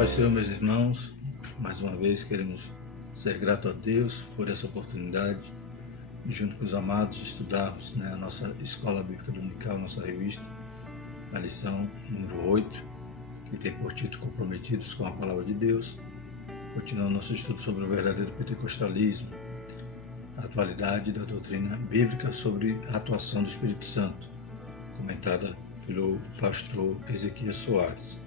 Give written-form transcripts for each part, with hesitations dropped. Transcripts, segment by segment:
paz do Senhor, meus irmãos. Mais uma vez queremos ser gratos a Deus por essa oportunidade de, junto com os amados, estudarmos a nossa Escola Bíblica Dominical, nossa revista, a lição número 8, que tem por título Comprometidos com a Palavra de Deus. Continuando nosso estudo sobre o verdadeiro pentecostalismo, a atualidade da doutrina bíblica sobre a atuação do Espírito Santo, comentada pelo pastor Ezequias Soares.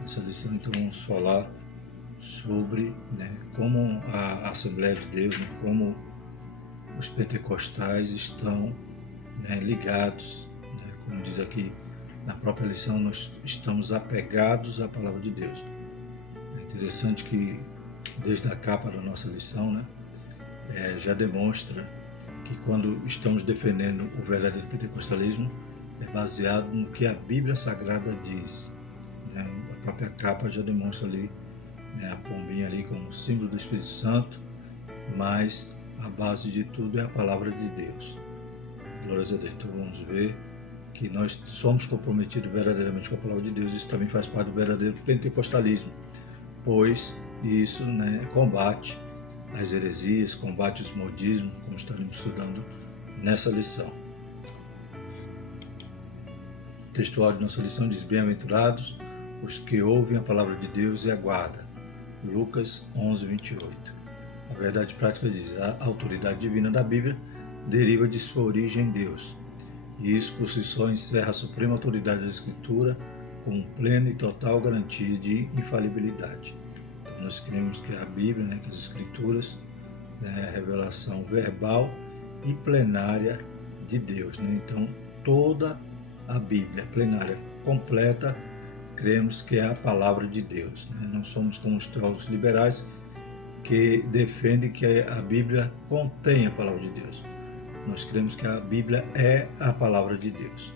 Nessa lição, então, vamos falar sobre como a Assembleia de Deus, como os pentecostais estão ligados, como diz aqui na própria lição, nós estamos apegados à Palavra de Deus. É interessante que, desde a capa da nossa lição, já demonstra que quando estamos defendendo o verdadeiro pentecostalismo, é baseado no que a Bíblia Sagrada diz. A própria capa já demonstra ali a pombinha ali como símbolo do Espírito Santo, mas a base de tudo é a Palavra de Deus. Glórias a Deus. Então vamos ver que nós somos comprometidos verdadeiramente com a Palavra de Deus. Isso também faz parte do verdadeiro pentecostalismo, pois isso combate as heresias, combate os modismos, como estaremos estudando nessa lição. O textual de nossa lição diz: bem-aventurados os que ouvem a palavra de Deus e aguardam. Lucas 11, 28. A verdade prática diz: a autoridade divina da Bíblia deriva de sua origem em Deus. E isso por si só encerra a suprema autoridade da Escritura com plena e total garantia de infalibilidade. Então nós cremos que a Bíblia, que as Escrituras, é a revelação verbal e plenária de Deus. Então toda a Bíblia plenária completa, cremos que é a palavra de Deus. Não somos como os teólogos liberais que defendem que a Bíblia contém a palavra de Deus. Nós cremos que a Bíblia é a palavra de Deus.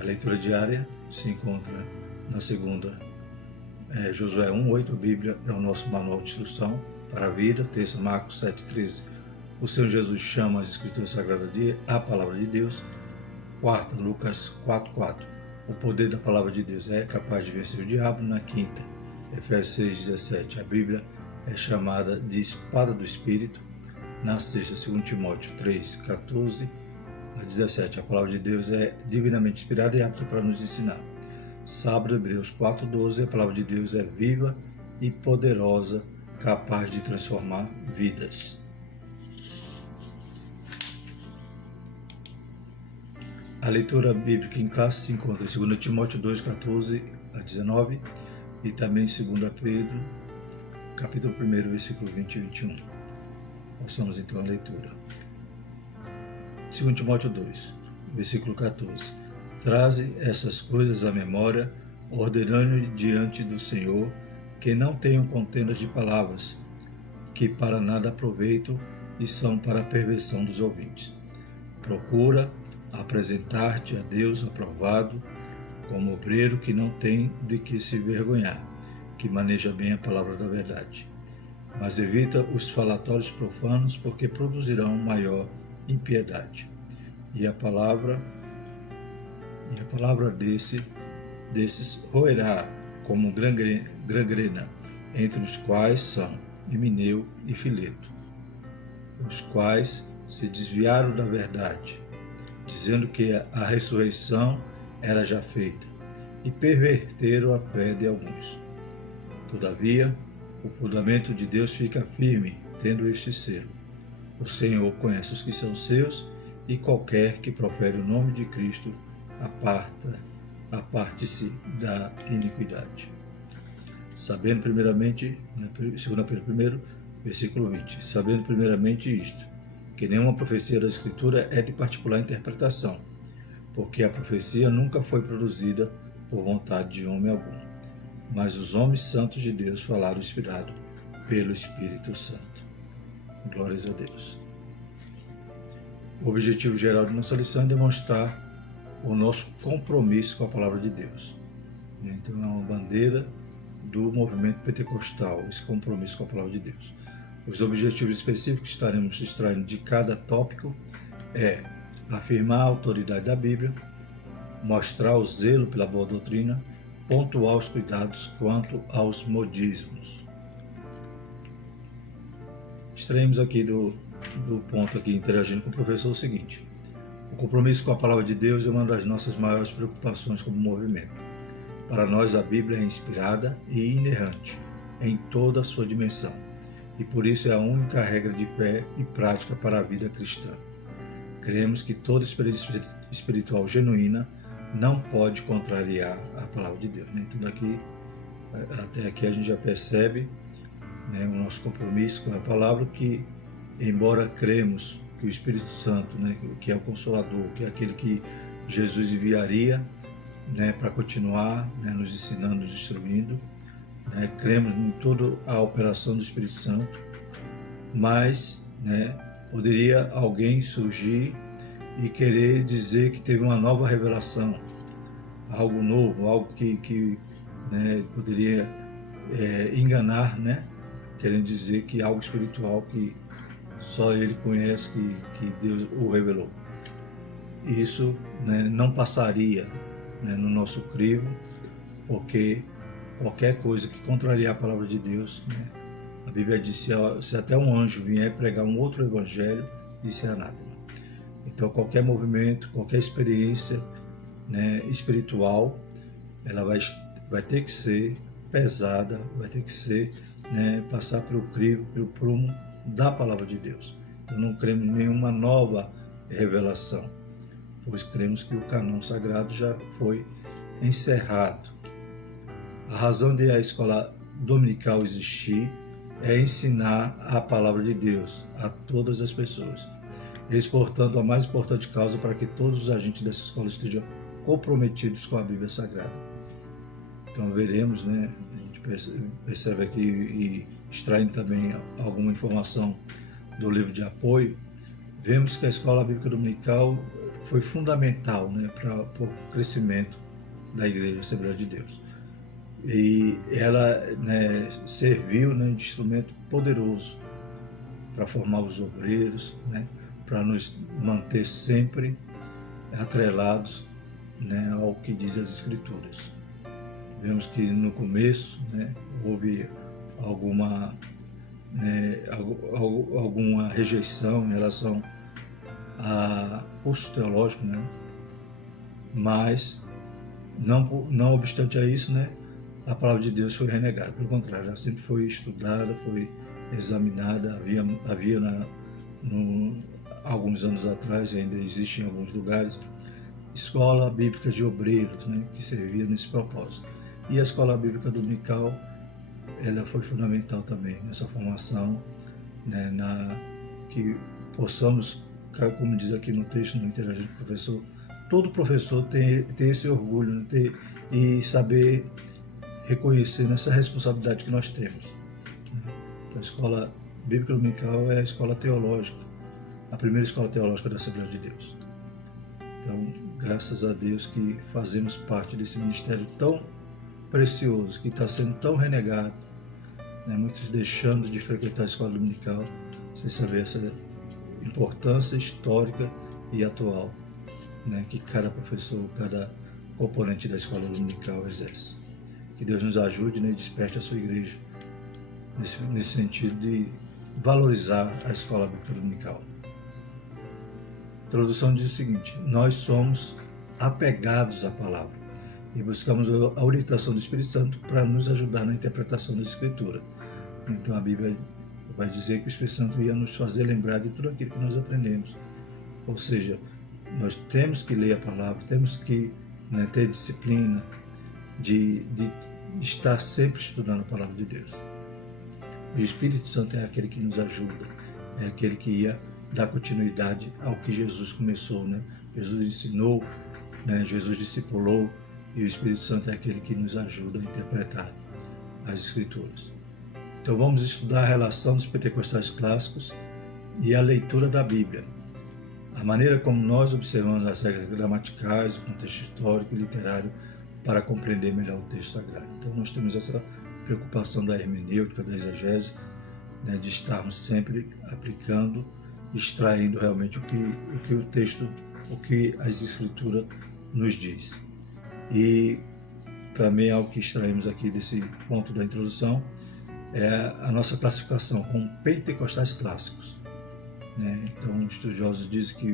A leitura diária se encontra na segunda, Josué 1:8. A Bíblia é o nosso manual de instrução para a vida. Terça, Marcos 7:13. O Senhor Jesus chama as Escrituras Sagradas de a palavra de Deus. Quarta, Lucas 4:4. O poder da palavra de Deus é capaz de vencer o diabo. Na quinta, Efésios 6:17. A Bíblia é chamada de espada do Espírito. Na sexta, 2 Timóteo 3:14 a 17. A palavra de Deus é divinamente inspirada e apta para nos ensinar. Sábado, Hebreus 4:12. A palavra de Deus é viva e poderosa, capaz de transformar vidas. A leitura bíblica em classe se encontra em 2 Timóteo 2:14 a 19 e também em 2 Pedro, capítulo 1, versículo 20 e 21. Façamos então a leitura. 2 Timóteo 2, versículo 14. Traze essas coisas à memória, ordenando diante do Senhor que não tenham contendas de palavras, que para nada aproveitam e são para a perversão dos ouvintes. Procura apresentar-te a Deus aprovado, como obreiro que não tem de que se vergonhar, que maneja bem a palavra da verdade. Mas evita os falatórios profanos, porque produzirão maior impiedade. E a palavra desses roerá como gangrena, entre os quais são Himeneu e Fileto, os quais se desviaram da verdade, dizendo que a ressurreição era já feita, e perverteram a fé de alguns. Todavia, o fundamento de Deus fica firme, tendo este selo: o Senhor conhece os que são seus, e qualquer que profere o nome de Cristo aparte-se da iniquidade. Sabendo primeiramente, 2 Pedro 1, versículo 20, sabendo primeiramente isto, que nenhuma profecia da Escritura é de particular interpretação, porque a profecia nunca foi produzida por vontade de homem algum, mas os homens santos de Deus falaram inspirado pelo Espírito Santo. Glórias a Deus. O objetivo geral de nossa lição é demonstrar o nosso compromisso com a palavra de Deus. Então é uma bandeira do movimento pentecostal, esse compromisso com a palavra de Deus. Os objetivos específicos que estaremos extraindo de cada tópico é afirmar a autoridade da Bíblia, mostrar o zelo pela boa doutrina, pontuar os cuidados quanto aos modismos. Extraímos aqui do ponto aqui, interagindo com o professor, o seguinte: o compromisso com a palavra de Deus é uma das nossas maiores preocupações como movimento. Para nós, a Bíblia é inspirada e inerrante em toda a sua dimensão, e por isso é a única regra de fé e prática para a vida cristã. Cremos que toda experiência espiritual genuína não pode contrariar a palavra de Deus. Tudo aqui, até aqui a gente já percebe, o nosso compromisso com a palavra, que embora cremos que o Espírito Santo, que é o Consolador, que é aquele que Jesus enviaria para continuar nos ensinando, nos instruindo, cremos em toda a operação do Espírito Santo, mas poderia alguém surgir e querer dizer que teve uma nova revelação, algo novo, algo que poderia enganar, querendo dizer que algo espiritual que só ele conhece, que Deus o revelou. Isso não passaria no nosso crivo, porque qualquer coisa que contrariar a palavra de Deus, a Bíblia diz, se até um anjo vier pregar um outro evangelho, isso é anátema. Então qualquer movimento, qualquer experiência espiritual, ela vai ter que ser pesada, vai ter que ser, passar pelo crivo, pelo prumo da palavra de Deus. Então não cremos em nenhuma nova revelação, pois cremos que o cânon sagrado já foi encerrado. A razão de a escola dominical existir é ensinar a palavra de Deus a todas as pessoas. Eis, portanto, a mais importante causa para que todos os agentes dessa escola estejam comprometidos com a Bíblia Sagrada. Então veremos, a gente percebe aqui, e extraindo também alguma informação do livro de apoio, vemos que a escola bíblica dominical foi fundamental para o crescimento da Igreja Assembleia de Deus. E ela serviu de instrumento poderoso para formar os obreiros, para nos manter sempre atrelados ao que diz as Escrituras. Vemos que no começo houve alguma rejeição em relação a curso teológico, mas não obstante a isso, a palavra de Deus foi renegada. Pelo contrário, ela sempre foi estudada, foi examinada. Havia alguns anos atrás, ainda existe em alguns lugares, escola bíblica de obreiros, que servia nesse propósito. E a escola bíblica dominical, ela foi fundamental também nessa formação, que possamos, como diz aqui no texto, no Interagindo com o Professor, todo professor tem esse orgulho, e saber reconhecer nessa responsabilidade que nós temos. Então, a escola bíblica dominical é a escola teológica, a primeira escola teológica da Assembleia de Deus. Então, graças a Deus que fazemos parte desse ministério tão precioso, que está sendo tão renegado, muitos deixando de frequentar a escola dominical, sem saber essa importância histórica e atual, que cada professor, cada componente da escola dominical exerce. Que Deus nos ajude e desperte a sua igreja nesse sentido de valorizar a escola bíblica dominical. A introdução diz o seguinte: nós somos apegados à palavra e buscamos a orientação do Espírito Santo para nos ajudar na interpretação da Escritura. Então a Bíblia vai dizer que o Espírito Santo ia nos fazer lembrar de tudo aquilo que nós aprendemos. Ou seja, nós temos que ler a palavra, temos que ter disciplina de estar sempre estudando a palavra de Deus. O Espírito Santo é aquele que nos ajuda, é aquele que ia dar continuidade ao que Jesus começou. Jesus ensinou, Jesus discipulou, e o Espírito Santo é aquele que nos ajuda a interpretar as Escrituras. Então vamos estudar a relação dos pentecostais clássicos e a leitura da Bíblia. A maneira como nós observamos as regras gramaticais, o contexto histórico e literário para compreender melhor o texto sagrado. Então nós temos essa preocupação da hermenêutica, da exegese, de estarmos sempre aplicando, extraindo realmente o que o texto, o que as Escrituras nos diz. E também algo que extraímos aqui desse ponto da introdução é a nossa classificação como pentecostais clássicos, né? Então, estudiosos dizem que,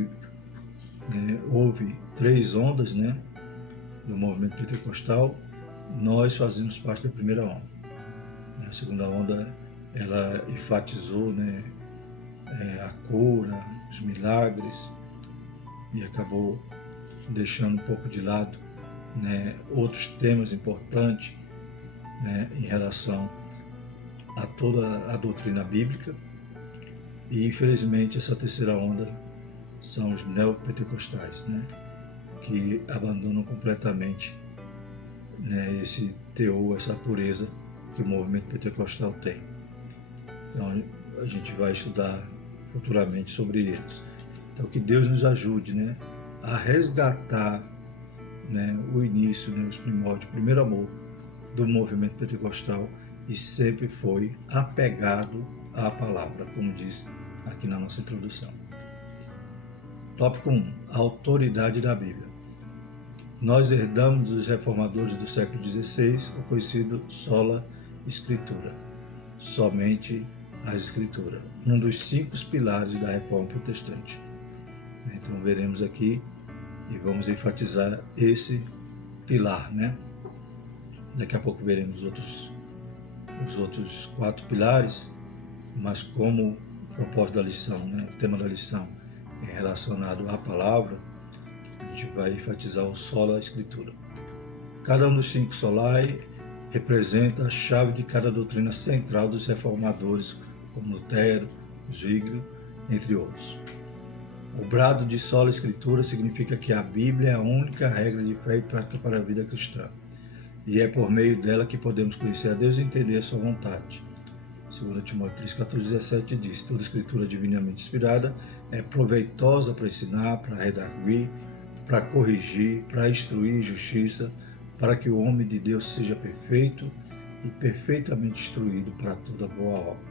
né, houve 3 ondas, né, do movimento pentecostal. Nós fazemos parte da primeira onda. A segunda onda, ela enfatizou, né, a cura, os milagres, e acabou deixando um pouco de lado, né, outros temas importantes, né, em relação a toda a doutrina bíblica. E infelizmente essa terceira onda são os neopentecostais, né, que abandonam completamente, né, esse teor, essa pureza que o movimento pentecostal tem. Então a gente vai estudar futuramente sobre eles. Então que Deus nos ajude, né, a resgatar, né, o início, né, os primórdios, o primeiro amor do movimento pentecostal, e sempre foi apegado à palavra, como diz aqui na nossa introdução. Tópico 1. A autoridade da Bíblia. Nós herdamos dos reformadores do século XVI o conhecido sola Escritura, somente a Escritura, um dos 5 pilares da reforma protestante. Então veremos aqui e vamos enfatizar esse pilar, né? Daqui a pouco veremos os outros 4 pilares, mas como o propósito da lição, né, o tema da lição é relacionado à palavra, a gente vai enfatizar o sola Escritura. Cada um dos 5 solai representa a chave de cada doutrina central dos reformadores, como Lutero, Zwinglio, entre outros. O brado de sola Escritura significa que a Bíblia é a única regra de fé e prática para a vida cristã, e é por meio dela que podemos conhecer a Deus e entender a sua vontade. 2 Timóteo 3, 14, 17 diz: toda escritura divinamente inspirada é proveitosa para ensinar, para redarguir, para corrigir, para instruir em justiça, para que o homem de Deus seja perfeito e perfeitamente instruído para toda boa obra.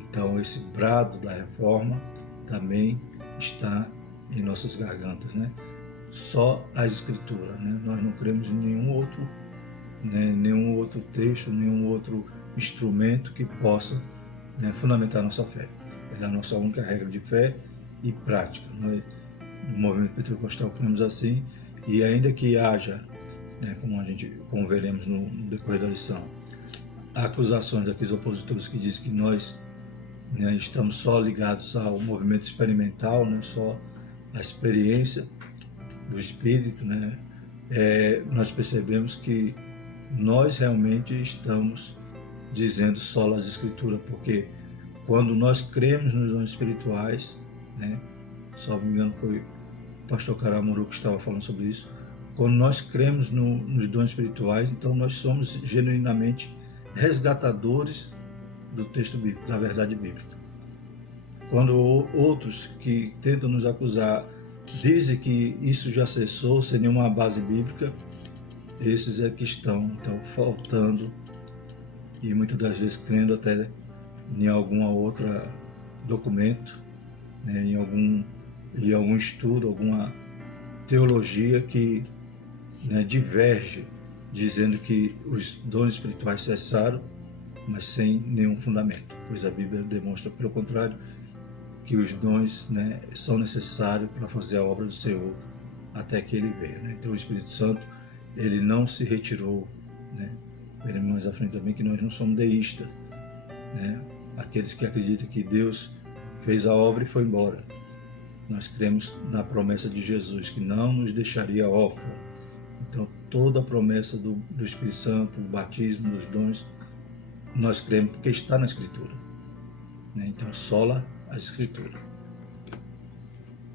Então esse brado da reforma também está em nossas gargantas, né? Só a Escritura, né? Nós não cremos em nenhum outro, né, nenhum outro texto, nenhum outro instrumento que possa, né, fundamentar a nossa fé. Ela é a nossa única regra de fé e prática. Nós, no movimento pentecostal, cremos assim, e ainda que haja, né, como veremos no decorrer da lição, acusações daqueles opositores que dizem que nós, né, estamos só ligados ao movimento experimental, né, só a experiência do Espírito, né, nós percebemos que nós realmente estamos dizendo sola as Escrituras, porque quando nós cremos nos dons espirituais, né, só me engano foi o pastor Caramuru que estava falando sobre isso, quando nós cremos nos dons espirituais, então nós somos genuinamente resgatadores do texto bíblico, da verdade bíblica. Quando outros que tentam nos acusar dizem que isso já cessou sem nenhuma base bíblica, esses é que estão então faltando e muitas das vezes crendo até em alguma outra documento, né, em algum estudo, alguma teologia que, né, diverge, dizendo que os dons espirituais cessaram, mas sem nenhum fundamento, pois a Bíblia demonstra, pelo contrário, que os dons, né, são necessários para fazer a obra do Senhor até que Ele venha, né? Então o Espírito Santo, Ele não se retirou, né? Veremos mais à frente também que nós não somos deístas, né? Aqueles que acreditam que Deus fez a obra e foi embora. Nós cremos na promessa de Jesus, que não nos deixaria órfãos. Então toda a promessa do Espírito Santo, do batismo, dos dons, nós cremos porque está na Escritura, né? Então sola a Escritura.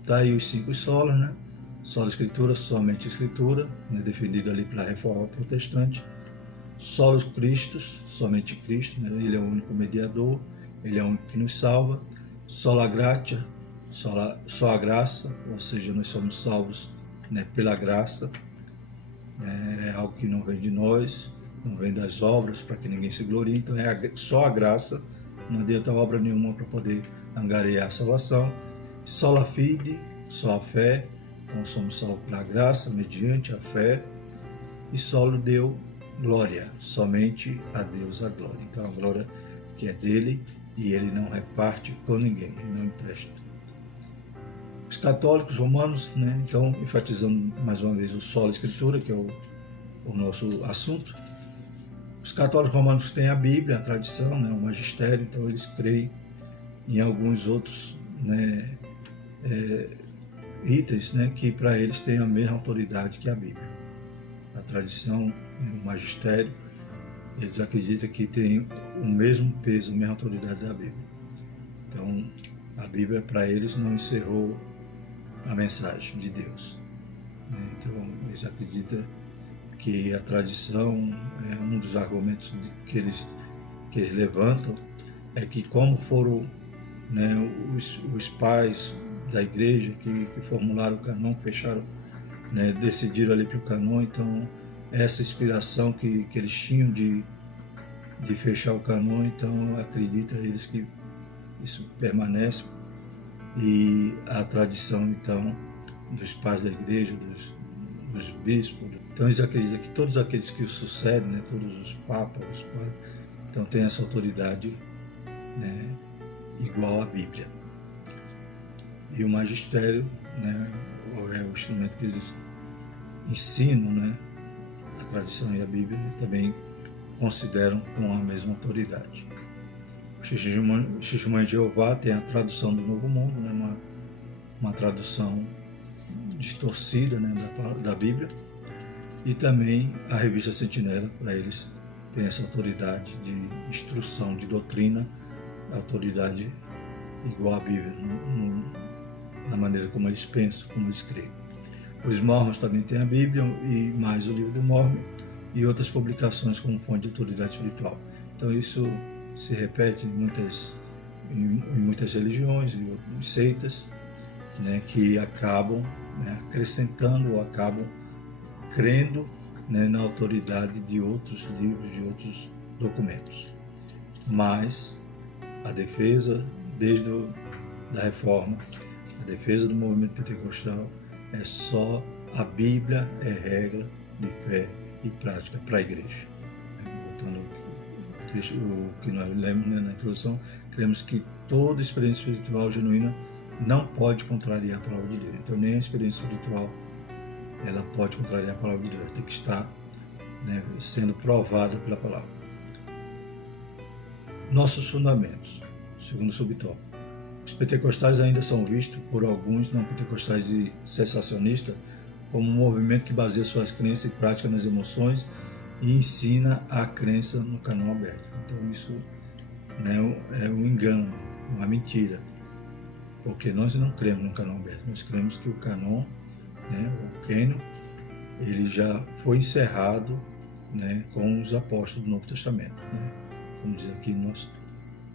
Está aí os 5 solas, né? Sola Escritura, somente Escritura, né? Defendido ali pela Reforma Protestante. Solos Christus, somente Cristo, né? Ele é o único mediador, Ele é o único que nos salva. Sola Gratia, só a graça, ou seja, nós somos salvos, né, pela graça, né? É algo que não vem de nós, não vem das obras, para que ninguém se glorie. Então é só a graça, não adianta obra nenhuma para poder angariar a salvação. Sola Fide, só a fé, então somos salvos pela graça, mediante a fé. e só lhe deu glória, somente a Deus a glória. Então a glória que é dele e ele não reparte com ninguém, ele não empresta. Os católicos romanos, né, então, enfatizando mais uma vez o sola escritura, que é o nosso assunto, os católicos romanos têm a Bíblia, a tradição, né, o magistério, então eles creem em alguns outros, né, itens, né, que para eles têm a mesma autoridade que a Bíblia. A tradição, o magistério, eles acreditam que tem o mesmo peso, a mesma autoridade da Bíblia. Então, a Bíblia para eles não encerrou a mensagem de Deus. Então, eles acreditam que a tradição é um dos argumentos que eles levantam, é que como foram, né, os pais da igreja que formularam o canon, fecharam, né, decidiram ali para o canon, então essa inspiração que eles tinham de fechar o canon, então acredita eles que isso permanece, e a tradição então dos pais da igreja, dos bispos, então eles acreditam que todos aqueles que o sucedem, né, todos os papas, os padres, então tem essa autoridade, né, igual à Bíblia. E o magistério, né, é o instrumento que eles ensinam, né, a tradição e a Bíblia, e também consideram com a mesma autoridade. O Testemunho de Jeová tem a tradução do Novo Mundo, né, uma tradução distorcida, né, da Bíblia, e também a Revista Sentinela, para eles, tem essa autoridade de instrução, de doutrina, autoridade igual à Bíblia, na maneira como eles pensam, como eles creem. Os Mormons também têm a Bíblia e mais o livro do Mórmon e outras publicações como fonte de autoridade espiritual. Então isso se repete em muitas religiões e seitas, né, que acabam, né, acrescentando ou acabam crendo, né, na autoridade de outros livros, de outros documentos. Mas a defesa, desde da Reforma, a defesa do movimento pentecostal é só a Bíblia é regra de fé e prática para a igreja. Voltando ao texto, o que nós lemos, né, na introdução, cremos que toda experiência espiritual genuína não pode contrariar a palavra de Deus. Então nem a experiência espiritual ela pode contrariar a palavra de Deus, ela tem que estar, né, sendo provada pela palavra. Nossos fundamentos, segundo subtópico. Os pentecostais ainda são vistos por alguns não pentecostais e sensacionistas como um movimento que baseia suas crenças e práticas nas emoções e ensina a crença no canon aberto. Então isso, né, é um engano, uma mentira, porque nós não cremos no canon aberto, nós cremos que o canon, né, o cânon, ele já foi encerrado, né, com os apóstolos do Novo Testamento, né? Como diz aqui no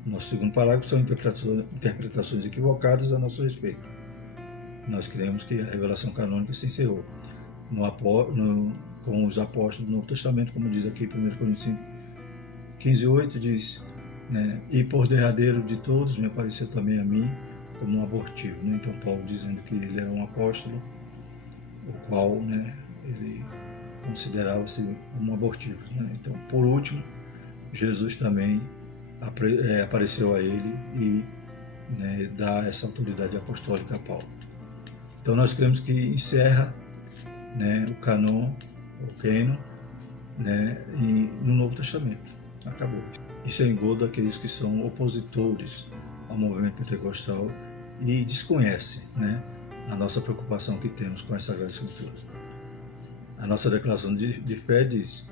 nosso segundo parágrafo, são interpretações equivocadas a nosso respeito. Nós cremos que a revelação canônica se encerrou com os apóstolos do Novo Testamento, como diz aqui em 1 Coríntios 15:8, diz, né, e por derradeiro de todos me apareceu também a mim como um abortivo. Né? Então Paulo dizendo que ele era um apóstolo, o qual, né, ele considerava-se um abortivo. Né? Então, por último, Jesus também apareceu a ele e, né, dá essa autoridade apostólica a Paulo. Então nós cremos que encerra, né, o canon, o cânon, né, no Novo Testamento. Acabou. Isso é engodo daqueles que são opositores ao movimento pentecostal e desconhecem, né, a nossa preocupação que temos com as Sagradas Escrituras. A nossa declaração de fé diz: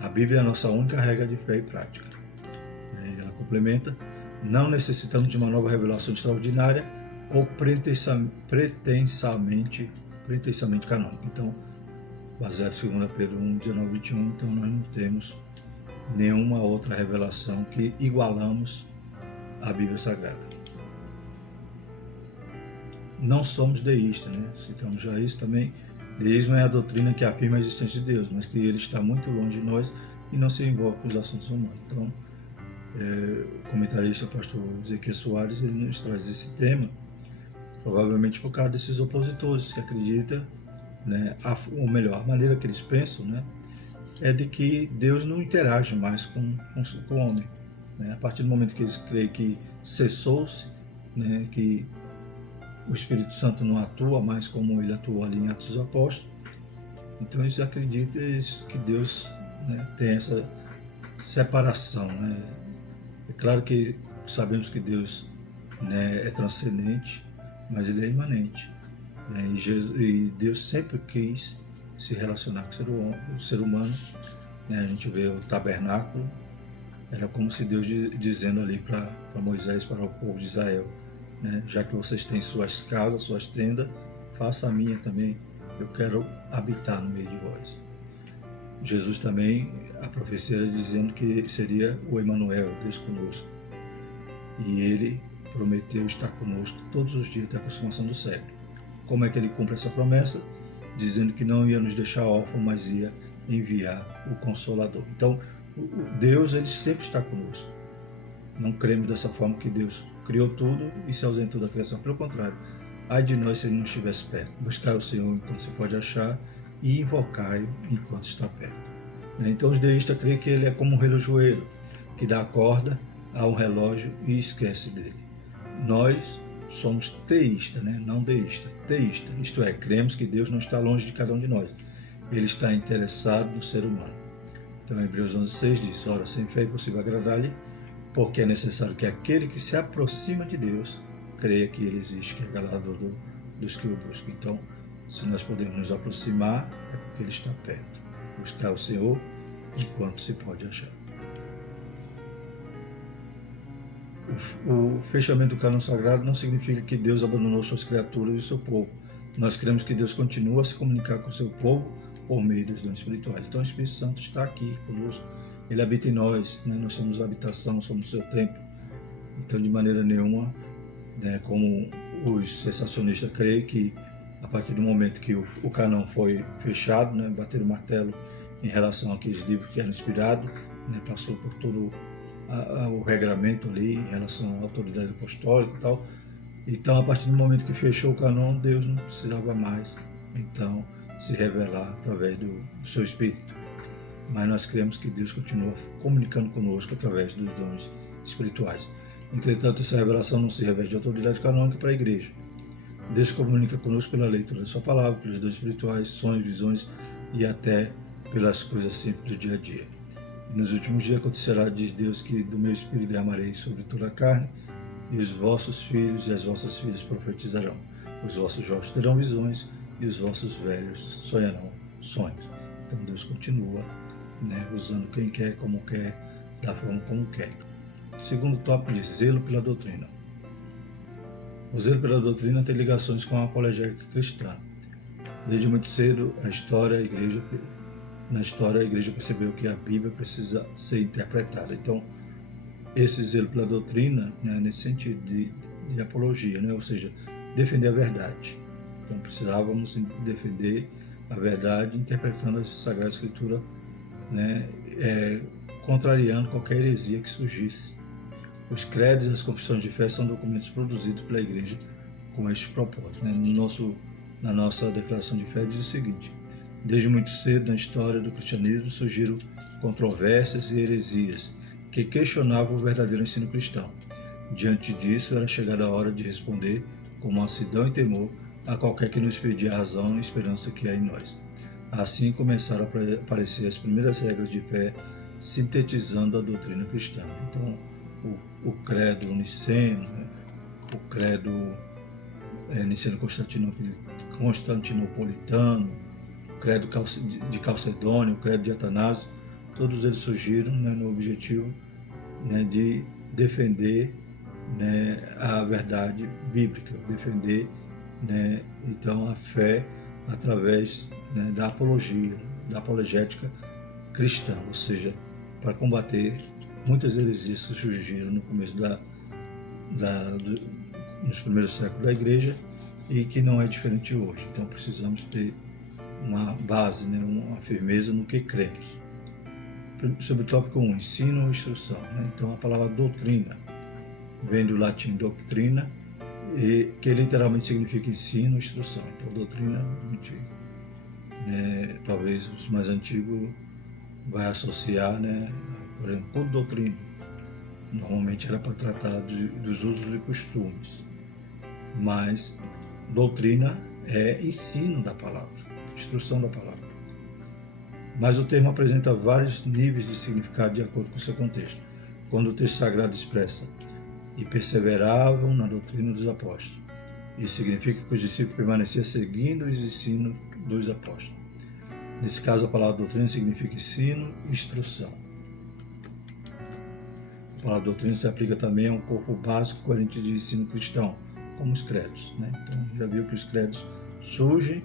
a Bíblia é a nossa única regra de fé e prática. Ela complementa: não necessitamos de uma nova revelação extraordinária ou pretensamente canônica. Então, baseado em 2 Pedro 1:19-21, então nós não temos nenhuma outra revelação que igualamos à Bíblia Sagrada. Não somos deístas, né? Citamos já isso também. Deísmo é a doutrina que afirma a existência de Deus, mas que ele está muito longe de nós e não se envolve com os assuntos humanos. Então, o comentarista, o pastor Ezequiel Soares, ele nos traz esse tema, provavelmente por causa desses opositores que acreditam, né, ou melhor, a maneira que eles pensam, né, é de que Deus não interage mais com o homem. Né? A partir do momento que eles creem que cessou-se, né, que o Espírito Santo não atua mais como ele atuou ali em Atos dos Apóstolos, então eles acreditam que Deus, né, tem essa separação. Né? É claro que sabemos que Deus, né, é transcendente, mas ele é imanente. Né? E Deus sempre quis se relacionar com o ser humano. Né? A gente vê o tabernáculo, era como se Deus dizendo ali para Moisés, para o povo de Israel, né? Já que vocês têm suas casas, suas tendas, faça a minha também, eu quero habitar no meio de vós. Jesus também, a profecia era dizendo que seria o Emanuel, Deus conosco. E ele prometeu estar conosco todos os dias até a consumação do século. Como é que ele cumpre essa promessa? Dizendo que não ia nos deixar órfãos, mas ia enviar o Consolador. Então, Deus, ele sempre está conosco. Não cremos dessa forma que Deus criou tudo e se ausentou da criação. Pelo contrário, ai de nós se ele não estivesse perto. Buscar o Senhor enquanto se pode achar e invocai-o enquanto está perto. Então os deístas creem que ele é como um relojoeiro, que dá a corda a um relógio e esquece dele. Nós somos teístas, né? Não deístas, teístas. Isto é, cremos que Deus não está longe de cada um de nós. Ele está interessado no ser humano. Então Hebreus 11:6 diz, ora, sem fé é impossível agradar-lhe, porque é necessário que aquele que se aproxima de Deus creia que ele existe, que é galardoador dos que o buscam. Então, se nós podemos nos aproximar, é porque ele está perto. Buscar o Senhor enquanto se pode achar. O fechamento do cânon sagrado não significa que Deus abandonou suas criaturas e seu povo. Nós cremos que Deus continua a se comunicar com o seu povo por meio dos dons espirituais. Então o Espírito Santo está aqui conosco. Ele habita em nós, né? Nós somos a habitação, somos o seu templo. Então, de maneira nenhuma, né, como os sensacionistas creem que a partir do momento que o cânon foi fechado, né, bateram o martelo em relação àqueles livros que eram inspirados, né, passou por todo o regramento ali em relação à autoridade apostólica e tal. Então, a partir do momento que fechou o cânon, Deus não precisava mais, então, se revelar através do seu Espírito. Mas nós cremos que Deus continua comunicando conosco através dos dons espirituais. Entretanto, essa revelação não se reveste de autoridade canônica para a igreja. Deus comunica conosco pela leitura da sua palavra, pelos dons espirituais, sonhos, visões e até pelas coisas simples do dia a dia. E nos últimos dias acontecerá, diz Deus, que do meu espírito derramarei sobre toda a carne, e os vossos filhos e as vossas filhas profetizarão. Os vossos jovens terão visões e os vossos velhos sonharão sonhos. Então Deus continua, né, usando quem quer, como quer, da forma como quer. Segundo tópico diz zelo pela doutrina. O zelo pela doutrina tem ligações com a apologética cristã. Desde muito cedo, na história, a igreja percebeu que a Bíblia precisa ser interpretada. Então, esse zelo pela doutrina, né, nesse sentido de apologia, né, ou seja, defender a verdade. Então, precisávamos defender a verdade interpretando a Sagrada Escritura, né, contrariando qualquer heresia que surgisse. Os credos e as confissões de fé são documentos produzidos pela igreja com este propósito. Né? Na nossa declaração de fé diz o seguinte: desde muito cedo na história do cristianismo surgiram controvérsias e heresias que questionavam o verdadeiro ensino cristão. Diante disso, era chegada a hora de responder com mansidão e temor a qualquer que nos pedia a razão e esperança que há em nós. Assim começaram a aparecer as primeiras regras de fé, sintetizando a doutrina cristã. Então, o credo niceno, né? O credo niceno-constantinopolitano, o credo de Calcedônio, o credo de Atanásio, todos eles surgiram, né, no objetivo, né, de defender, né, a verdade bíblica, defender, né, então a fé através, né, da apologia, da apologética cristã, ou seja, para combater muitas heresias que surgiram no começo nos primeiros séculos da igreja e que não é diferente hoje. Então precisamos ter uma base, né, uma firmeza no que cremos. Sobre o tópico 1, ensino ou instrução. Né? Então a palavra doutrina vem do latim doctrina, que literalmente significa ensino ou instrução. Então doutrina, talvez os mais antigos vai associar, né, por exemplo, culto doutrina. Normalmente era para tratar dos usos e costumes, mas doutrina é ensino da palavra, instrução da palavra. Mas o termo apresenta vários níveis de significado de acordo com o seu contexto. Quando o texto sagrado expressa e perseveravam na doutrina dos apóstolos, isso significa que os discípulos permaneciam seguindo os ensinos dos apóstolos. Nesse caso, a palavra doutrina significa ensino e instrução. A palavra doutrina se aplica também a um corpo básico coerente de ensino cristão, como os credos, né? Então, já viu que os credos surgem,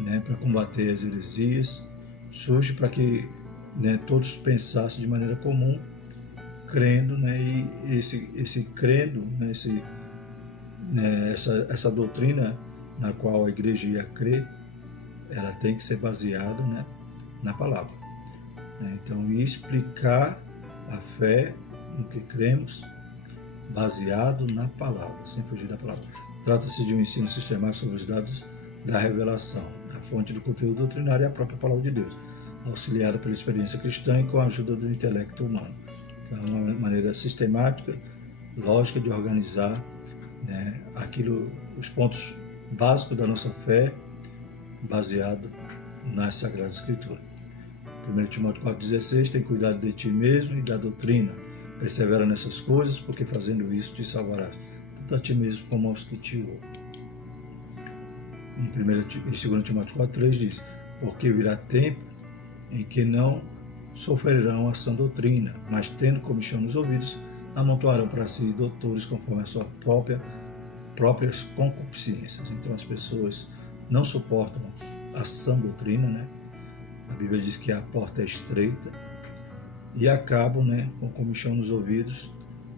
né, para combater as heresias, surge para que, né, todos pensassem de maneira comum, crendo, né, e esse crendo, né, essa doutrina na qual a igreja ia crer, ela tem que ser baseada, né, na palavra. Né? Então, explicar a fé no que cremos, baseado na palavra, sem fugir da palavra. Trata-se de um ensino sistemático sobre os dados da revelação. A fonte do conteúdo doutrinário é a própria palavra de Deus, auxiliada pela experiência cristã e com a ajuda do intelecto humano. É uma maneira sistemática, lógica de organizar, né, os pontos básicos da nossa fé, baseado nas Sagradas Escrituras. 1 Timóteo 4,16, tem cuidado de ti mesmo e da doutrina. Persevera nessas coisas, porque fazendo isso te salvarás, tanto a ti mesmo como aos que te ouvem. Em 2 Timóteo 4,3 diz, porque virá tempo em que não sofrerão a sã doutrina, mas tendo comichão nos ouvidos, amontoarão para si doutores conforme a sua próprias concupiscências. Então as pessoas não suportam a sã doutrina, né? A Bíblia diz que a porta é estreita e acabam, né, com comichão nos ouvidos,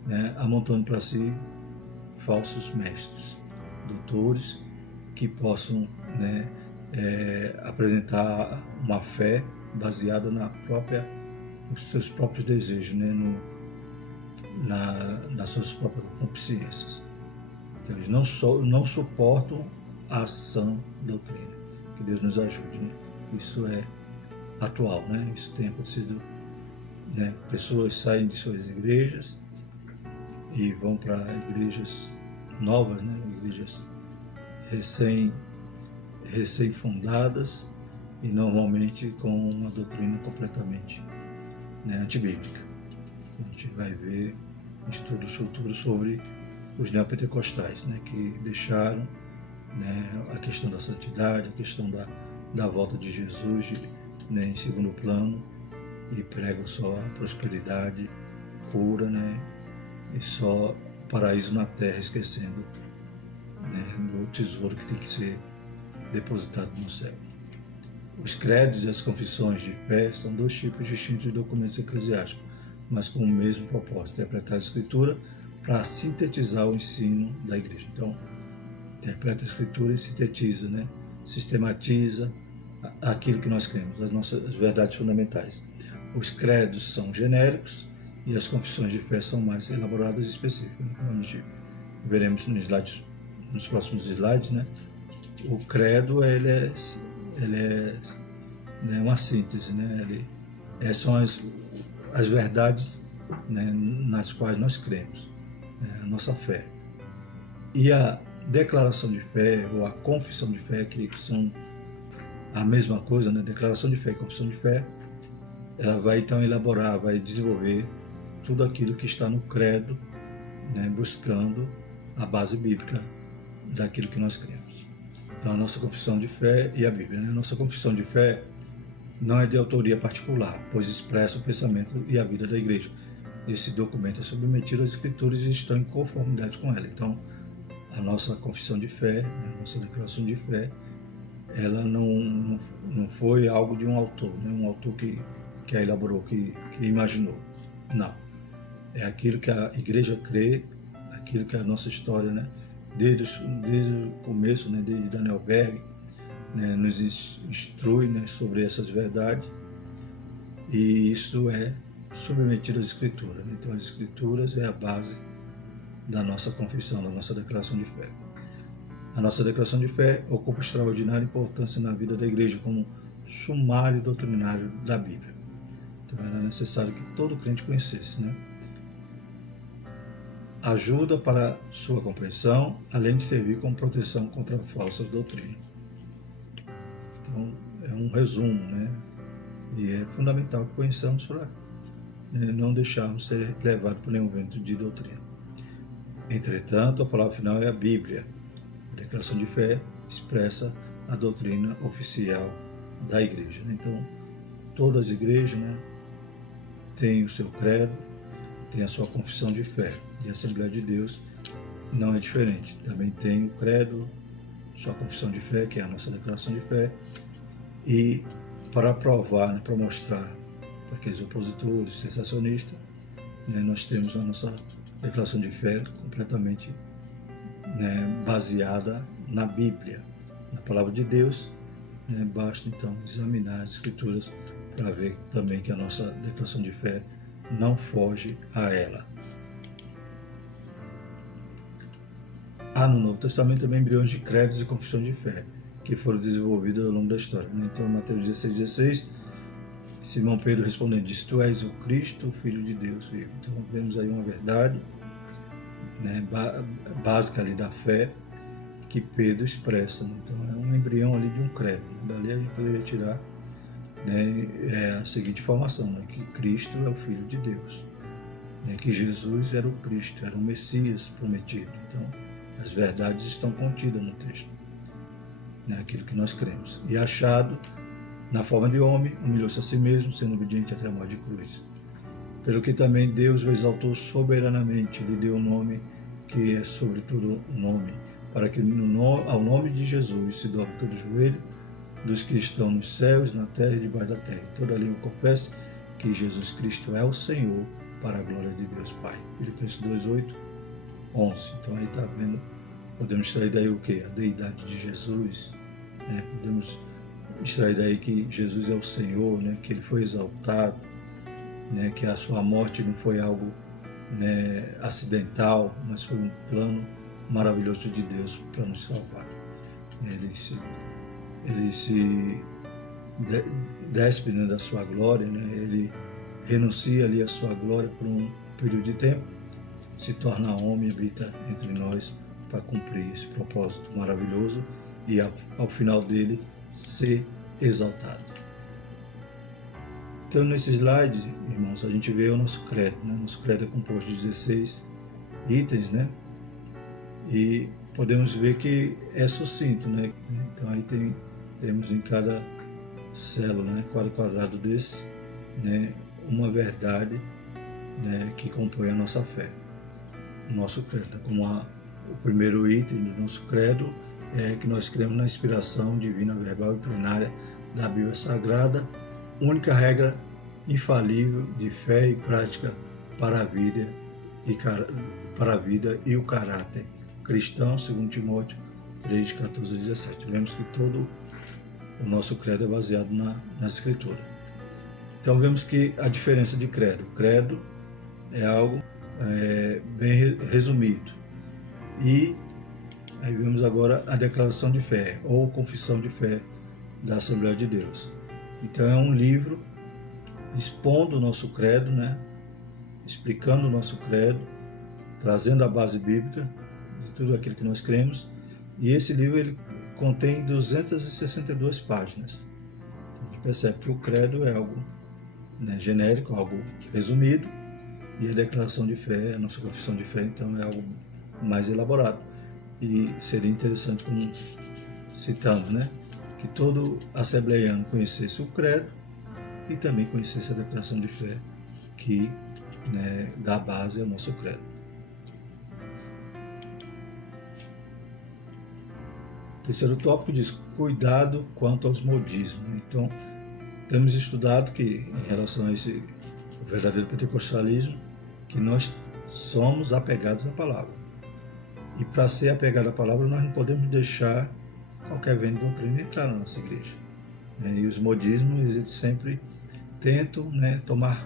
né, amontando para si falsos mestres, doutores que possam, né, apresentar uma fé baseada nos seus próprios desejos, né, nas suas próprias concupiscências. Então eles não suportam a sã doutrina. Que Deus nos ajude, né? Isso é atual, né? Isso tem acontecido, né? Pessoas saem de suas igrejas e vão para igrejas novas, né? Igrejas recém-fundadas e normalmente com uma doutrina completamente, né, antibíblica. A gente vai ver estudos futuros sobre os neopentecostais, né, que deixaram, né, a questão da santidade, a questão da volta de Jesus, né, em segundo plano, e pregam só a prosperidade, cura, né, e só paraíso na terra, esquecendo, né, do tesouro que tem que ser depositado no céu. Os credos e as confissões de fé são dois tipos distintos de documentos eclesiásticos, mas com o mesmo propósito, interpretar a Escritura para sintetizar o ensino da igreja. Então, interpreta a Escritura e sintetiza, né? Sistematiza aquilo que nós cremos, as nossas verdades fundamentais. Os credos são genéricos e as confissões de fé são mais elaboradas e específicas, né? Como a gente veremos nos próximos slides, né? O credo ele é, né, uma síntese, né? São as verdades, né, nas quais nós cremos, né, a nossa fé. E a declaração de fé ou a confissão de fé, que são a mesma coisa, né? Declaração de fé e confissão de fé, ela vai então elaborar, vai desenvolver tudo aquilo que está no credo, né, buscando a base bíblica daquilo que nós cremos. Então, a nossa confissão de fé e a Bíblia, né? A nossa confissão de fé não é de autoria particular, pois expressa o pensamento e a vida da igreja. Esse documento é submetido às Escrituras e está em conformidade com ela. Então, a nossa confissão de fé, né, a nossa declaração de fé, ela não foi algo de um autor, né, um autor que a elaborou, que imaginou. Não. É aquilo que a igreja crê, aquilo que é a nossa história, né, desde o começo, né, desde Daniel Berg, né, nos instrui, né, sobre essas verdades, e isso é submetido às Escrituras. Né? Então, as Escrituras é a base da nossa confissão, da nossa declaração de fé. A nossa declaração de fé ocupa extraordinária importância na vida da igreja como sumário doutrinário da Bíblia. Então era necessário que todo crente conhecesse, né? Ajuda para sua compreensão, além de servir como proteção contra falsas doutrinas. Então é um resumo, né? E é fundamental que conheçamos para, né, não deixarmos ser levados por nenhum vento de doutrina. Entretanto, a palavra final é a Bíblia. A declaração de fé expressa a doutrina oficial da igreja, né? Então, todas as igrejas, né, têm o seu credo, têm a sua confissão de fé. E a Assembleia de Deus não é diferente. Também tem o credo, sua confissão de fé, que é a nossa declaração de fé. E para provar, né, para mostrar para aqueles opositores, sensacionistas, né, nós temos a nossa declaração de fé completamente, né, baseada na Bíblia, na palavra de Deus, né? Basta então examinar as Escrituras para ver também que a nossa declaração de fé não foge a ela. Há no Novo Testamento também embriões de credos e confissões de fé, que foram desenvolvidas ao longo da história, né? Então, Mateus 16, Simão Pedro respondendo, diz, tu és o Cristo, o Filho de Deus vivo. Então, vemos aí uma verdade, né, básica ali da fé, que Pedro expressa, né? Então, é um embrião ali de um credo. Dali a gente poderia tirar, né, a seguinte informação, né, que Cristo é o Filho de Deus, né, que Jesus era o Cristo, era o Messias prometido. Então, as verdades estão contidas no texto, né, aquilo que nós cremos. E achado na forma de homem, humilhou-se a si mesmo, sendo obediente até a morte de cruz. Pelo que também Deus o exaltou soberanamente, lhe deu o nome que é sobre todo nome, para que ao nome de Jesus se dobre todo o joelho dos que estão nos céus, na terra e debaixo da terra. Toda língua confesse que Jesus Cristo é o Senhor, para a glória de Deus Pai. Filipenses 2:8, 11. Então aí está vendo, podemos extrair daí o quê? A deidade de Jesus, né? Podemos extrair daí que Jesus é o Senhor, né? Que ele foi exaltado, né? Que a sua morte não foi algo, né, acidental, mas foi um plano maravilhoso de Deus para nos salvar. Ele se despe, né, da sua glória, né? Ele renuncia ali a sua glória por um período de tempo, se torna homem e habita entre nós para cumprir esse propósito maravilhoso e ao final dele ser exaltado. Então, nesse slide, irmãos, a gente vê o nosso credo, né? Nosso credo é composto de 16 itens, né? E podemos ver que é sucinto, né? Então aí temos em cada célula, né, cada quadrado desse, né, uma verdade, né, que compõe a nossa fé, o nosso credo. Como o primeiro item do nosso credo é que nós cremos na inspiração divina, verbal e plenária da Bíblia Sagrada, única regra infalível de fé e prática para a vida e o caráter cristão, segundo Timóteo 3, 14 a 17. Vemos que todo o nosso credo é baseado nas Escrituras. Então vemos que a diferença de credo. Credo é algo bem resumido. E aí vemos agora a declaração de fé, ou confissão de fé da Assembleia de Deus. Então é um livro expondo o nosso credo, né? Explicando o nosso credo, trazendo a base bíblica de tudo aquilo que nós cremos. E esse livro ele contém 262 páginas. Então, a gente percebe que o credo é algo, né, genérico, algo resumido, e a declaração de fé, a nossa confissão de fé, então é algo mais elaborado. E seria interessante, como citando, né, que todo assembleiano conhecesse o credo e também conhecesse a declaração de fé que, né, dá base ao nosso credo. O terceiro tópico diz cuidado quanto aos modismos. Então, temos estudado que, em relação a esse verdadeiro pentecostalismo, que nós somos apegados à palavra. E para ser apegado à palavra, nós não podemos deixar qualquer vento de doutrina entrar na nossa igreja. E os modismos, eles sempre tentam, né, tomar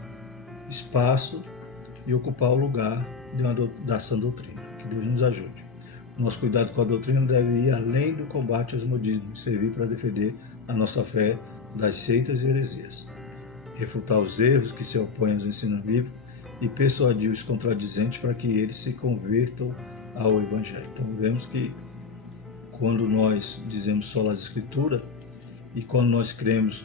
espaço e ocupar o lugar da sã doutrina. Que Deus nos ajude. Nosso cuidado com a doutrina deve ir além do combate aos modismos, servir para defender a nossa fé das seitas e heresias. refutar os erros que se opõem aos ensinos bíblicos e persuadir os contradizentes para que eles se convertam ao Evangelho. Então vemos que quando nós dizemos sola Escritura e quando nós cremos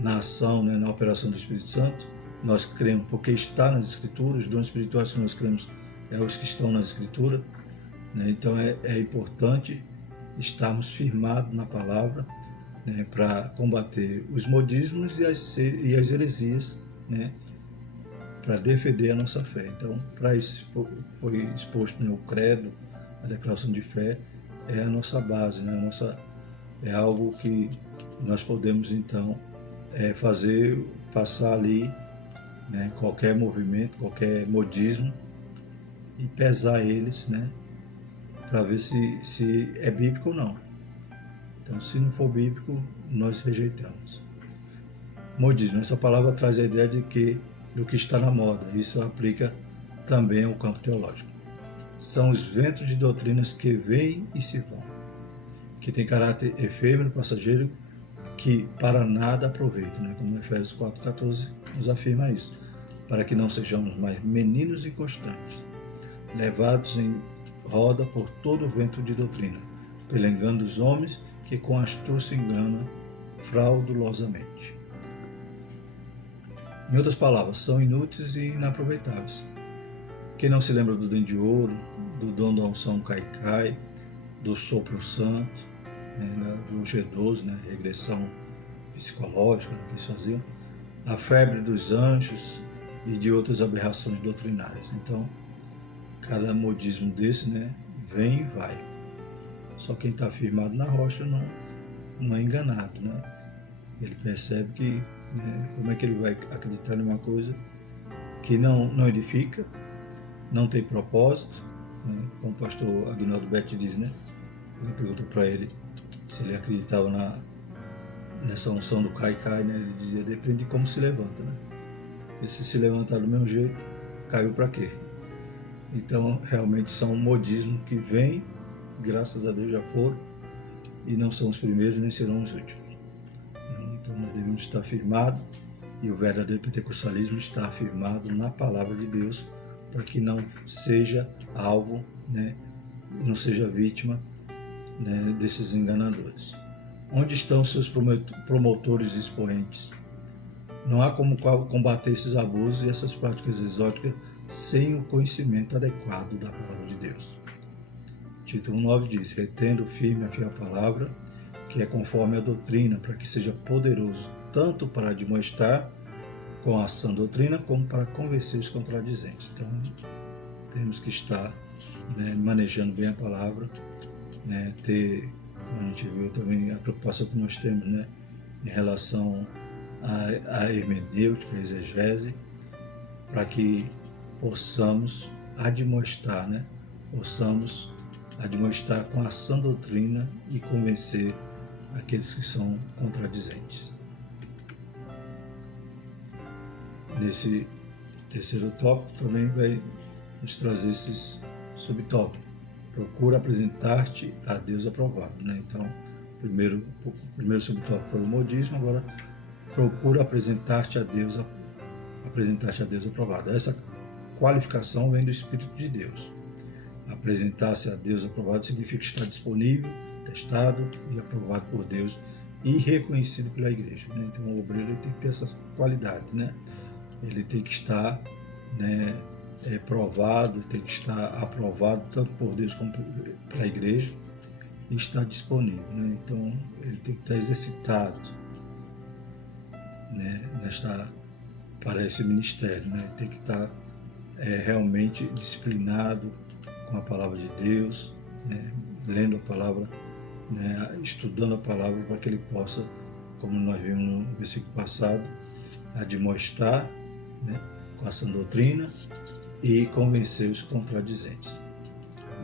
na ação, né, na operação do Espírito Santo, nós cremos porque está nas Escrituras, os dons espirituais que nós cremos é os que estão nas Escrituras, né? Então é importante estarmos firmados na palavra, né, para combater os modismos e as heresias, né, para defender a nossa fé. Então, para isso foi exposto, né, o credo, a declaração de fé é a nossa base, né, é algo que nós podemos então passar ali, né, qualquer movimento, qualquer modismo e pesar eles, né, para ver se é bíblico ou não. Então, se não for bíblico, nós rejeitamos. Modismo, essa palavra traz a ideia do que está na moda. Isso aplica também ao campo teológico. São os ventos de doutrinas que vêm e se vão, que tem caráter efêmero, passageiro, que para nada aproveitam, né? Como Efésios 4,14 nos afirma isso, para que não sejamos mais meninos inconstantes, levados em roda por todo o vento de doutrina, pelo engano dos homens que com astúcia enganam fraudulosamente. Em outras palavras, são inúteis e inaproveitáveis. Quem não se lembra do dente de ouro, do dom da unção caicai, do sopro santo, né, do G12, né, regressão psicológica, né, que eles faziam, a febre dos anjos e de outras aberrações doutrinárias. Então, cada modismo desse, né, vem e vai. Só quem está firmado na rocha não é enganado, né? Ele percebe que, né, como é que ele vai acreditar em uma coisa que não edifica, não tem propósito, né? Como o pastor Aguinaldo Betti diz, né? Ele perguntou para ele se ele acreditava nessa unção do caicai, né? Ele dizia, depende de como se levanta, né? Porque se se levantar do mesmo jeito, caiu para quê? Então, realmente são modismos que vêm, graças a Deus já foram, e não são os primeiros nem serão os últimos. Então nós devemos estar firmados, e o verdadeiro pentecostalismo está firmado na palavra de Deus, para que não seja alvo, né, não seja vítima, né, desses enganadores. Onde estão seus promotores e expoentes? Não há como combater esses abusos e essas práticas exóticas sem o conhecimento adequado da palavra de Deus. Tito 1,9 diz, retendo firme a fiel palavra, que é conforme a doutrina, para que seja poderoso tanto para admoestar com a ação doutrina, como para convencer os contradizentes. Então, temos que estar, né, manejando bem a palavra, né, ter, como a gente viu também, a preocupação que nós temos, né, em relação à hermenêutica, à exegese, para que possamos admoestar, né, possamos admoestar com a sã doutrina e convencer aqueles que são contradizentes. Nesse terceiro tópico também vai nos trazer esses subtópicos. Procura apresentar-te a Deus aprovado, né? Então, o primeiro subtópico foi o modismo, agora procura apresentar-te a Deus aprovado. Essa qualificação vem do Espírito de Deus. Apresentar-se a Deus aprovado significa estar disponível, testado e aprovado por Deus e reconhecido pela igreja, né? Então o obreiro tem que ter essas qualidades, né? Ele tem que estar, né, provado, tem que estar aprovado tanto por Deus como pela igreja e estar disponível, né? Então ele tem que estar exercitado, né, para esse ministério, né? Ele tem que estar realmente disciplinado com a palavra de Deus, né, lendo a palavra, né, estudando a palavra, para que ele possa, como nós vimos no versículo passado, admoestar, né, com a sã doutrina e convencer os contradizentes.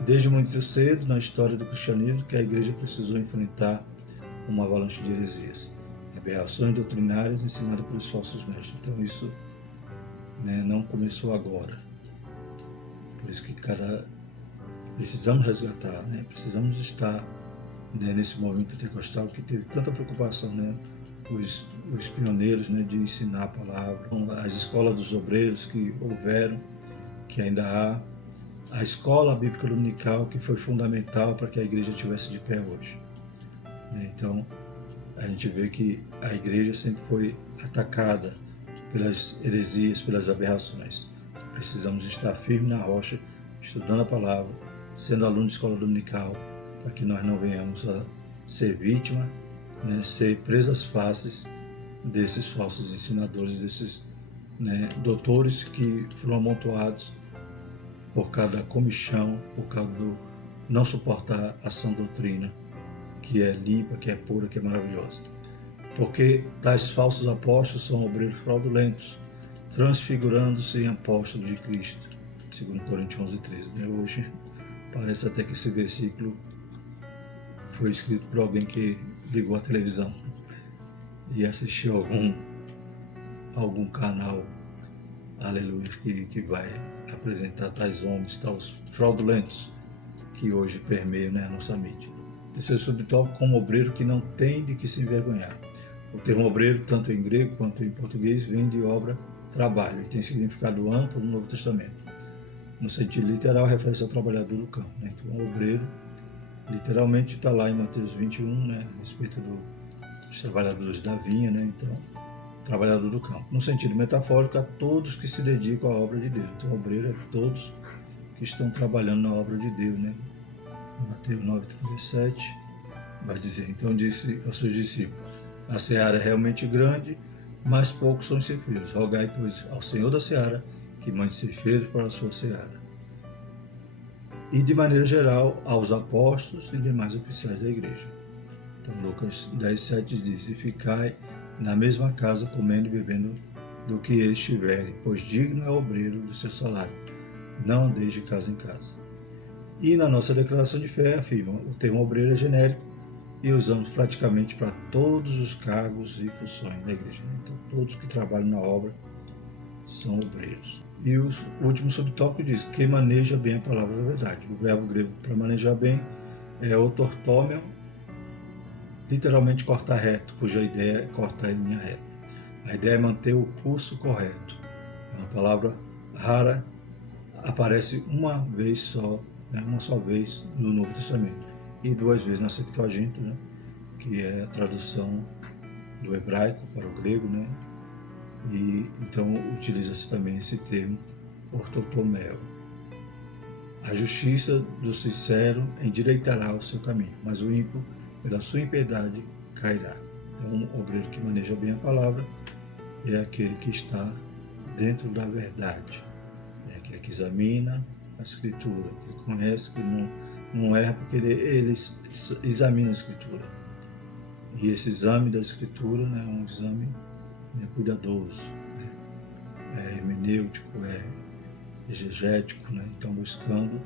Desde muito cedo, na história do cristianismo, que a igreja precisou enfrentar uma avalanche de heresias, aberrações doutrinárias ensinadas pelos falsos mestres. Então isso, né, não começou agora. Por isso que precisamos resgatar, né? Precisamos estar, né, nesse movimento pentecostal que teve tanta preocupação, né, os pioneiros, né, de ensinar a palavra, as escolas dos obreiros que houveram, que ainda há, a escola bíblica dominical, que foi fundamental para que a igreja estivesse de pé hoje. Então, a gente vê que a igreja sempre foi atacada pelas heresias, pelas aberrações. Precisamos estar firmes na rocha, estudando a palavra, sendo aluno de escola dominical, para que nós não venhamos a ser vítima, né, ser presas fáceis desses falsos ensinadores, desses, né, doutores que foram amontoados por causa da comichão, por causa do não suportar a sã doutrina, que é limpa, que é pura, que é maravilhosa. Porque tais falsos apóstolos são obreiros fraudulentos, transfigurando-se em apóstolos de Cristo, segundo Coríntios 11:13. Né? Hoje parece até que esse versículo foi escrito por alguém que ligou a televisão e assistiu algum canal, aleluia, que vai apresentar tais homens, tais fraudulentos que hoje permeiam, né, a nossa mídia. Terceiro subtópico, como obreiro que não tem de que se envergonhar. O termo obreiro, tanto em grego quanto em português, vem de obra trabalho e tem significado amplo no Novo Testamento. No sentido literal, refere-se ao trabalhador do campo. Né? Então, obreiro, literalmente, está lá em Mateus 21, né, a respeito dos trabalhadores da vinha, né? Então, trabalhador do campo. No sentido metafórico, a todos que se dedicam à obra de Deus. Então, obreiro é todos que estão trabalhando na obra de Deus, né? Mateus 9:37 vai dizer: então disse aos seus discípulos, a seara é realmente grande, mas poucos são os ceifeiros. Rogai, pois, ao Senhor da seara que mande ceifeiros para a sua seara. E, de maneira geral, aos apóstolos e demais oficiais da igreja. Então, Lucas 10:7 diz: e ficai na mesma casa, comendo e bebendo do que eles tiverem, pois digno é o obreiro do seu salário. Não andeis de casa em casa. E na nossa declaração de fé afirma: o termo obreiro é genérico e usamos praticamente para todos os cargos e funções da igreja. Então, todos que trabalham na obra são obreiros. E o último subtópico diz: que maneja bem a palavra da verdade. O verbo grego para manejar bem é otortomel, literalmente cortar reto, cuja ideia é cortar em linha reta. A ideia é manter o curso correto. É uma palavra rara, aparece uma vez só, né, uma só vez no Novo Testamento e 2 vezes na Septuaginta, né, que é a tradução do hebraico para o grego, né, e então utiliza-se também esse termo ortotomel. A justiça do sincero endireitará o seu caminho, mas o ímpio, pela sua impiedade, cairá. Então, o obreiro que maneja bem a palavra é aquele que está dentro da verdade, é aquele que examina a Escritura, que conhece, que não erra, porque ele examina a Escritura. E esse exame da Escritura, né, é um exame, né, cuidadoso, né, é hermenêutico, é exegético, né, então buscando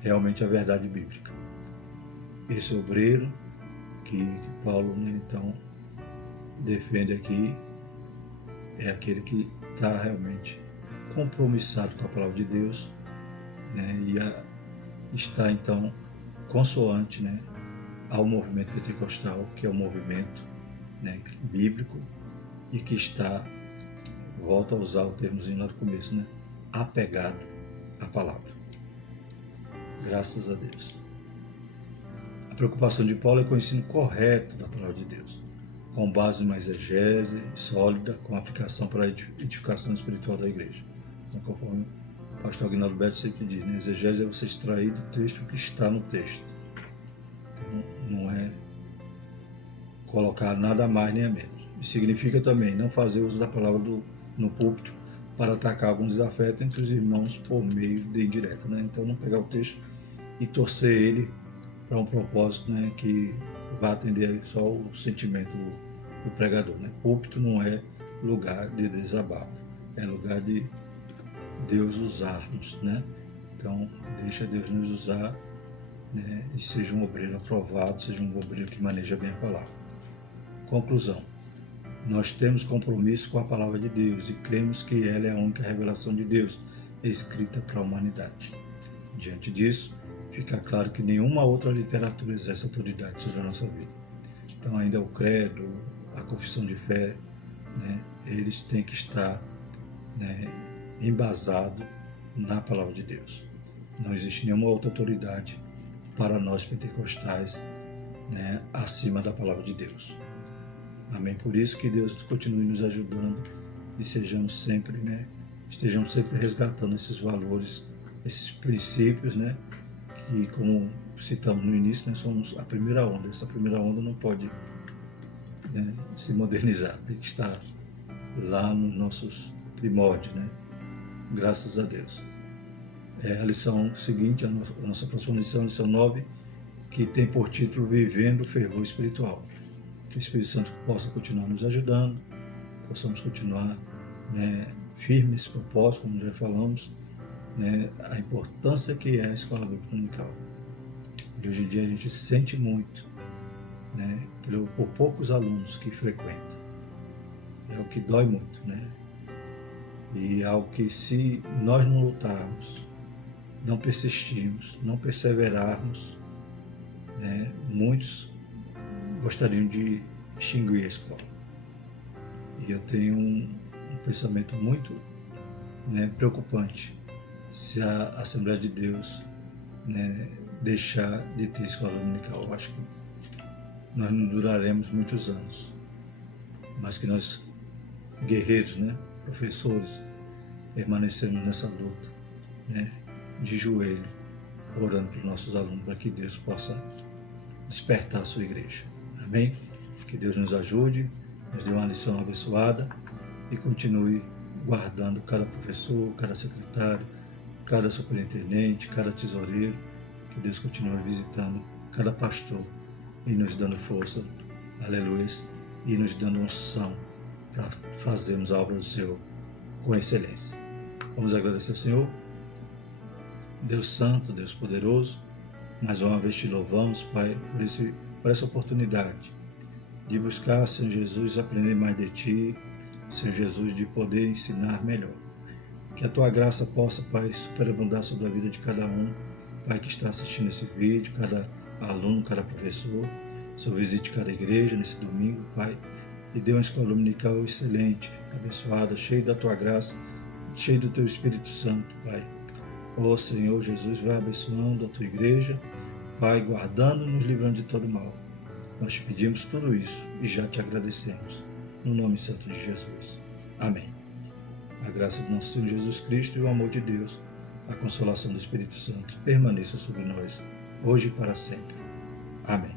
realmente a verdade bíblica. Esse obreiro que Paulo, né, então defende aqui é aquele que está realmente compromissado com a palavra de Deus, né, e está então consoante, né, ao movimento pentecostal, que é o movimento, né, bíblico e que está, volto a usar o termozinho lá do começo, né, apegado à palavra. Graças a Deus. A preocupação de Paulo é com o ensino correto da palavra de Deus, com base numa exegese sólida, com aplicação para a edificação espiritual da igreja. Então, conforme o pastor Aguinaldo Beto sempre diz, né, exegese é você extrair do texto o que está no texto. Então, não é colocar nada a mais nem a menos. E significa também não fazer uso da palavra no púlpito para atacar algum desafeto entre os irmãos por meio de indireta, né? Então, não pegar o texto e torcer ele para um propósito, né, que vai atender só o sentimento do pregador, né? Púlpito não é lugar de desabafo, é lugar de Deus usar-nos, né? Então, deixa Deus nos usar, né, e seja um obreiro aprovado, seja um obreiro que maneja bem a palavra. Conclusão: nós temos compromisso com a palavra de Deus e cremos que ela é a única revelação de Deus escrita para a humanidade. Diante disso, fica claro que nenhuma outra literatura exerce autoridade sobre a nossa vida. Então, ainda o credo, a confissão de fé, né, eles têm que estar, né, embasado na palavra de Deus. Não existe nenhuma outra autoridade para nós pentecostais, né, acima da palavra de Deus. Amém? Por isso que Deus continue nos ajudando e estejamos sempre resgatando esses valores, esses princípios, né, que, como citamos no início, nós somos a primeira onda. Essa primeira onda não pode, né, se modernizar, tem que estar lá nos nossos primórdios, né? Graças a Deus. A lição seguinte, a nossa próxima lição, a lição 9, que tem por título Vivendo o Fervor Espiritual. Que o Espírito Santo possa continuar nos ajudando, possamos continuar, né, firmes nesse propósito, como já falamos, né, a importância que é a Escola Bíblica Dominical. E hoje em dia a gente sente muito, né, por poucos alunos que frequentam. É o que dói muito, né? E é algo que, se nós não lutarmos, não persistirmos, não perseverarmos, né, muitos gostariam de extinguir a escola. E eu tenho um pensamento muito, né, preocupante se a Assembleia de Deus, né, deixar de ter escola dominical. Eu acho que nós não duraremos muitos anos, mas que nós, guerreiros, né, professores, permanecemos nessa luta, né, de joelho, orando para os nossos alunos, para que Deus possa despertar a sua igreja. Amém? Que Deus nos ajude, nos dê uma lição abençoada e continue guardando cada professor, cada secretário, cada superintendente, cada tesoureiro. Que Deus continue visitando cada pastor e nos dando força, aleluia, e nos dando unção para fazermos a obra do Senhor com excelência. Vamos agradecer ao Senhor. Deus Santo, Deus Poderoso, mais uma vez te louvamos, Pai, por essa oportunidade de buscar, Senhor Jesus, aprender mais de Ti, Senhor Jesus, de poder ensinar melhor. Que a Tua graça possa, Pai, superabundar sobre a vida de cada um, Pai, que está assistindo esse vídeo, cada aluno, cada professor. Senhor, visite cada igreja nesse domingo, Pai, e dê uma escola dominical excelente, abençoada, cheia da Tua graça, cheia do Teu Espírito Santo, Pai. Ó Senhor Jesus, vai abençoando a Tua igreja, Pai, guardando e nos livrando de todo mal. Nós te pedimos tudo isso e já te agradecemos. No nome santo de Jesus. Amém. A graça do nosso Senhor Jesus Cristo e o amor de Deus, a consolação do Espírito Santo, permaneça sobre nós, hoje e para sempre. Amém.